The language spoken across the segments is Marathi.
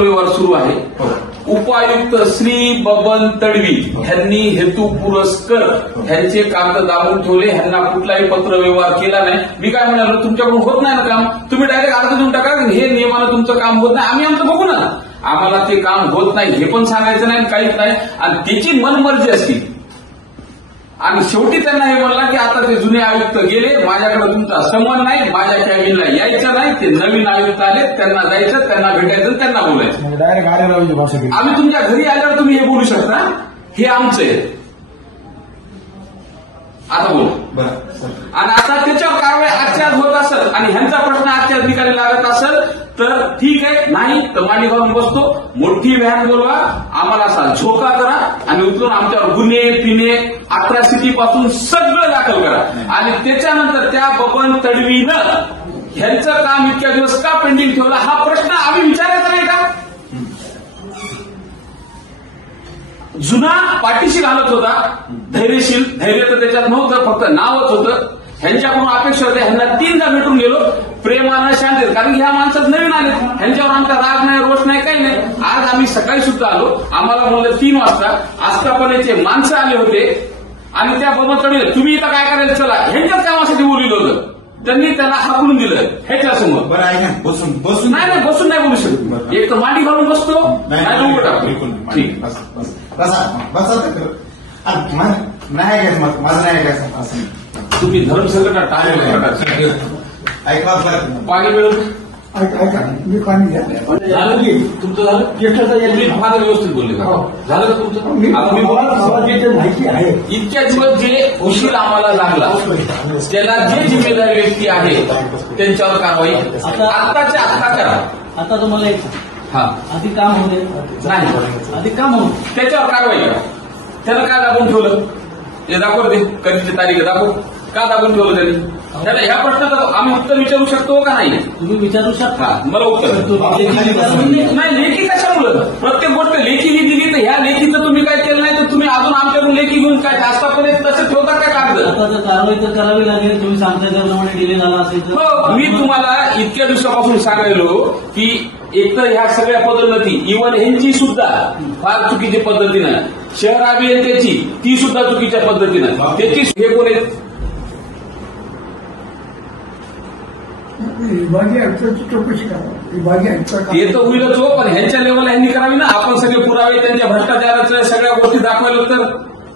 व्यवहार सुरू आहे. उपायुक्त श्री बबन तडवी यांनी हेतू पुरस्कर ह्यांचे कागद दाबून ठेवले. ह्यांना कुठलाही पत्र व्यवहार केला नाही. मी काय म्हणालो, तुमच्याकडून होत नाही ना काम, तुम्ही डायरेक्ट अर्ज देऊन टाका. हे नियमानं तुमचं काम होत नाही, आम्ही आमचं बघू ना. आम्हाला ते काम होत नाही हे पण सांगायचं नाही, काहीच नाही. आणि त्याची मनमर्जी असती. आणि शेवटी त्यांना हे म्हणला की आता ते जुने आयुक्त गेले, माझ्याकडे तुमचा संबंध नाही, माझ्या कॅबिनला यायचं नाही. ते नवीन आयुक्त आले, त्यांना जायचं, त्यांना भेटायचं, त्यांना बोलायचं. डायरेक्ट आम्ही तुमच्या घरी आल्यावर तुम्ही हे बोलू शकता, हे आमचं आहे. आता बोला. आणि आता त्याच्यावर कारवाई आजच्या आज होत असेल आणि ह्यांचा प्रश्न आजच्या अधिकारी लागत असेल तर ठीक आहे, नाही तर मांडी घालून बसतो. मोठी व्हॅन बोलवा, आम्हाला असा झोका करा आणि उचलून आमच्यावर गुन्हे पिणे अट्रॉसिटी पासून सगळं दाखल करा. आणि त्याच्यानंतर त्या बबन तडवीनं ह्यांचं काम इतक्या दिवस का पेंडिंग ठेवलं हा प्रश्न आम्ही विचारायचा नाही का? जुना पाठीशी घालत होता, धैर्यशील. धैर्य तर त्याच्यात नव्हतं, फक्त नावच होतं. ह्यांच्याकडून अपेक्षा होते, ह्यांना 3दा भेटून गेलो प्रेमानं, शांतीत. कारण ह्या माणसात नवीन आले, ह्यांच्यावर आमचा राग नाही, रोष नाही, काही नाही. आज आम्ही सकाळी सुद्धा आलो, आम्हाला म्हणलं 3 वाजता आस्थापनेचे माणसं आले होते आणि त्या बबनकडे तुम्ही इथं काय करायला चला, ह्यांच्याच कामासाठी बोलवलं होतं. त्यांनी त्याला हाकलून दिलं ह्याच्यासमोर. बरं आहे ना, बसून नाही बसून नाही बोलू शकत. एक तर मांडी घालून बसतो, नाही उभं टाकतो. ठीक नाही घ्यायचं, माझं नाही घ्यायचं असं. तुम्ही धर्मसंकटात टाळले ऐका पाणी मिळवून ऐका मी पाणी घ्या झालं की तुमचं झालं. फार व्यवस्थित बोलले झालं का तुमचं? आता मी माहिती आहे. इतक्या दिवस जे उशीर आम्हाला लागला त्याला जे जिम्मेदार व्यक्ती आहे त्यांच्यावर कारवाई आत्ताच्या आत्ता करा. आता तुम्हाला एक हा आधी काम होते नाही, आधी काम होते त्याच्यावर कारवाई करा. त्याला काय दाबून ठेवलं ते दाखव दे, कधीची तारीख दाखव, का दाबून ठेवलं त्यांनी? त्याला ह्या प्रश्नाचं आम्ही उत्तर विचारू शकतो का नाही? तुम्ही विचारू शकता. मला उत्तर नाही. लेखी कशामुळं? प्रत्येक गोष्ट लेखी दिली तर ह्या लेखीचं तुम्ही काय केलं नाही तर तुम्ही अजून आमच्याकडून लेखी घेऊन काय आतापर्यंत तसं ठेवता काय कागद? आता जर कारवाई तर करावी लागेल. तुम्ही सांगताय त्याप्रमाणे डिले झाला असेल तर. हो, मी तुम्हाला इतक्या दिवसापासून सांगायलो की एकतर ह्या सगळ्या पद्धती इव्हन ह्यांची सुद्धा फार चुकीच्या पद्धतीनं, शहर अभियंत्याची ती सुद्धा चुकीच्या पद्धतीनं, त्याची हे कोण आहेत? विभागीय आयुक्ताची चौकशी करा. विभागीय आयुक्त ते तर होईलच हो, पण ह्यांच्या लेवलला ह्यांनी करावी ना. आपण सगळे पुरावे त्यांच्या भ्रष्टाचाराच्या सगळ्या गोष्टी दाखवायला तर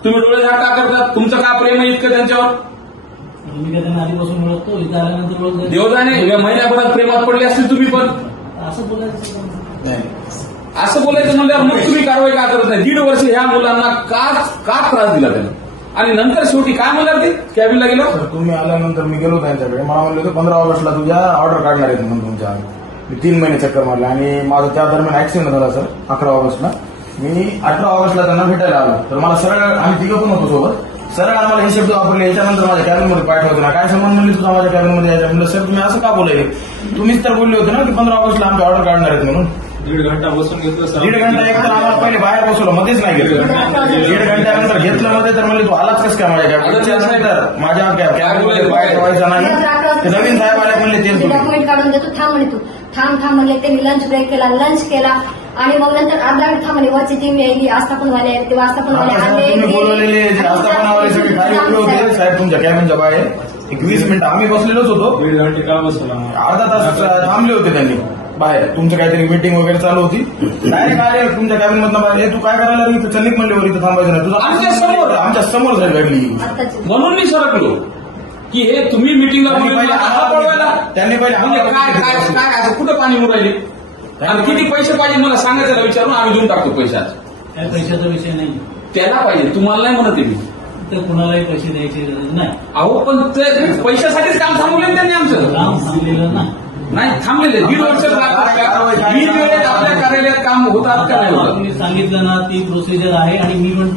तुम्ही डोळे झाक का करतात? तुमचं का प्रेम आहे इतकं त्यांच्यावर? तुम्ही काय त्यांना आधीपासून ओळखतो, इथं आल्यानंतर ओळख देवदाने महिन्याभरात प्रेमात पडले असतील तुम्ही पण. असं बोलायचं असं बोलायचं म्हणल्यावर मग तुम्ही कारवाई का करत नाही? 1.5 वर्ष ह्या मुलांना का त्रास दिला त्यांना? आणि नंतर शेवटी काय म्हणणार ते कॅबिनला गेलो. तुम्ही आल्यानंतर मी गेलो त्यांच्याकडे, मला म्हणलं होतं 15 ऑगस्टला तुझ्या ऑर्डर काढणार आहे म्हणून तुमच्या. मी 3 महिने चक्कर मारले आणि माझा त्या दरम्यान ऍक्सिडेंट झाला सर 11 ऑगस्टला. मी 18 ऑगस्टला त्यांना भेटायला आलो तर मला सरळ, आम्ही 3 पण होतो सोबत, सरळ आम्हाला हे शब्द वापरले. याच्यानंतर माझ्या कॅबिनमध्ये पाठवतो ना, काय संबंध म्हणले तुझा माझ्या कॅबिनमध्ये यायचा? म्हणलं सर तुम्ही असं का बोलायले? तुम्हीच तर बोलले होते ना की 15 ऑगस्टला आमचे ऑर्डर काढणार आहेत म्हणून. 1.5 घंटा बसून घेतलं. 1.5 घंटा एक तर आम्हाला पहिले बाहेर बसवलं, मध्येच नाही घेतलं. 1.5 घंट्यानंतर घेतलं मध्ये तर म्हणले तू आलाच कस काय माझ्या कॅबिनमध्ये? माझ्या कॅबिनमध्ये बाहेर ठेवायचा नाही. नवीन साहेब आले म्हणले ते डॉक्युमेंट काढून देतो, थांब म्हणे तू, थांब म्हणले. त्यांनी लंच ब्रेक केला, लंच केला आणि मग नंतर अर्धा मिनिट थांब म्हणे. वरची टीम यायली, आस्थापनवाले ते आस्थापनवाले तुम्ही बोलवलेले आस्थापनावाले सगळे खाली उभे होते साहेब तुमच्या कॅबिनच्या बाहेर. 20 मिनिटं आम्ही बसलेलोच होतो. 1.5 घंटे का बसला? अर्धा तास थांबले होते त्यांनी बाहेर. तुमचं काहीतरी मीटिंग वगैरे चालू होती. डायरेक्ट आले तुमच्या कॅबिन मधनं, तू काय करायला लागली? चल्लिक म्हणले वर इथं थांबायचं नाही. तुझं आमच्या समोर झाली गाडी. म्हणून मी सरकलो की हे तुम्ही मिटिंगला त्यांनी पहिले म्हणजे काय कुठं पाणी मुरायले आणि किती पैसे पाहिजे मला सांगायचं विचारून आम्ही देऊन टाकतो पैसे. आज काय पैशाचा विषय नाही, त्याला पाहिजे, तुम्हाला नाही म्हणत मी. तर कुणालाही पैसे द्यायची गरज नाही. अहो पण ते पैशासाठीच काम थांबवलं त्यांनी आमचं. काम थांबलेलं नाही थांबलेले 1.5 वर्ष लागतात. 2 वेळेत आपल्या कार्यालयात काम होतात का नाही होतात? तुम्ही सांगितलं ना ती प्रोसिजर आहे आणि मी म्हणते